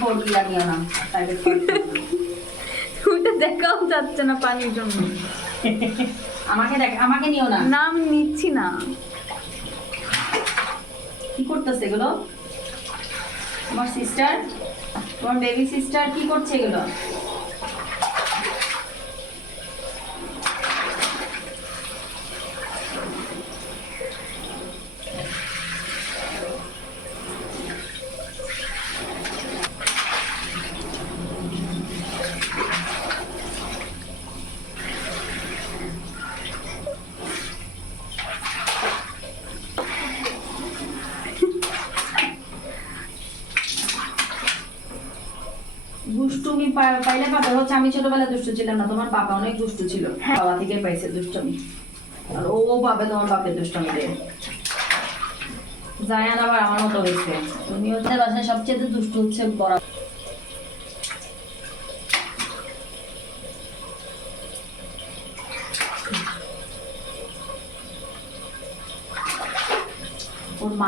ফোরকি লাগিও না প্রাইভেট ওটা দেখাও যাচ্ছে না পানির জন্য। আমাকে নিও না। না আমি নিচ্ছি না। কি করতেছে এগুলো? তোমার সিস্টার, তোমার বেবি সিস্টার কি করছে এগুলো? দুষ্টুমি পাইলে পাবে হচ্ছে। আমি ছোটবেলায় দুষ্টু ছিলাম না, তোমার বাবা অনেক দুষ্টু ছিল। বাবা থেকে পাইছে দুষ্টুমি, আর ও পাবে তোমার বাপের দুষ্টুমি দিয়ে। জায়ান আবার আমার মতো হয়েছে। তুমি হচ্ছে বাসায় সবচেয়ে দুষ্টু হচ্ছে বড়। ওর মা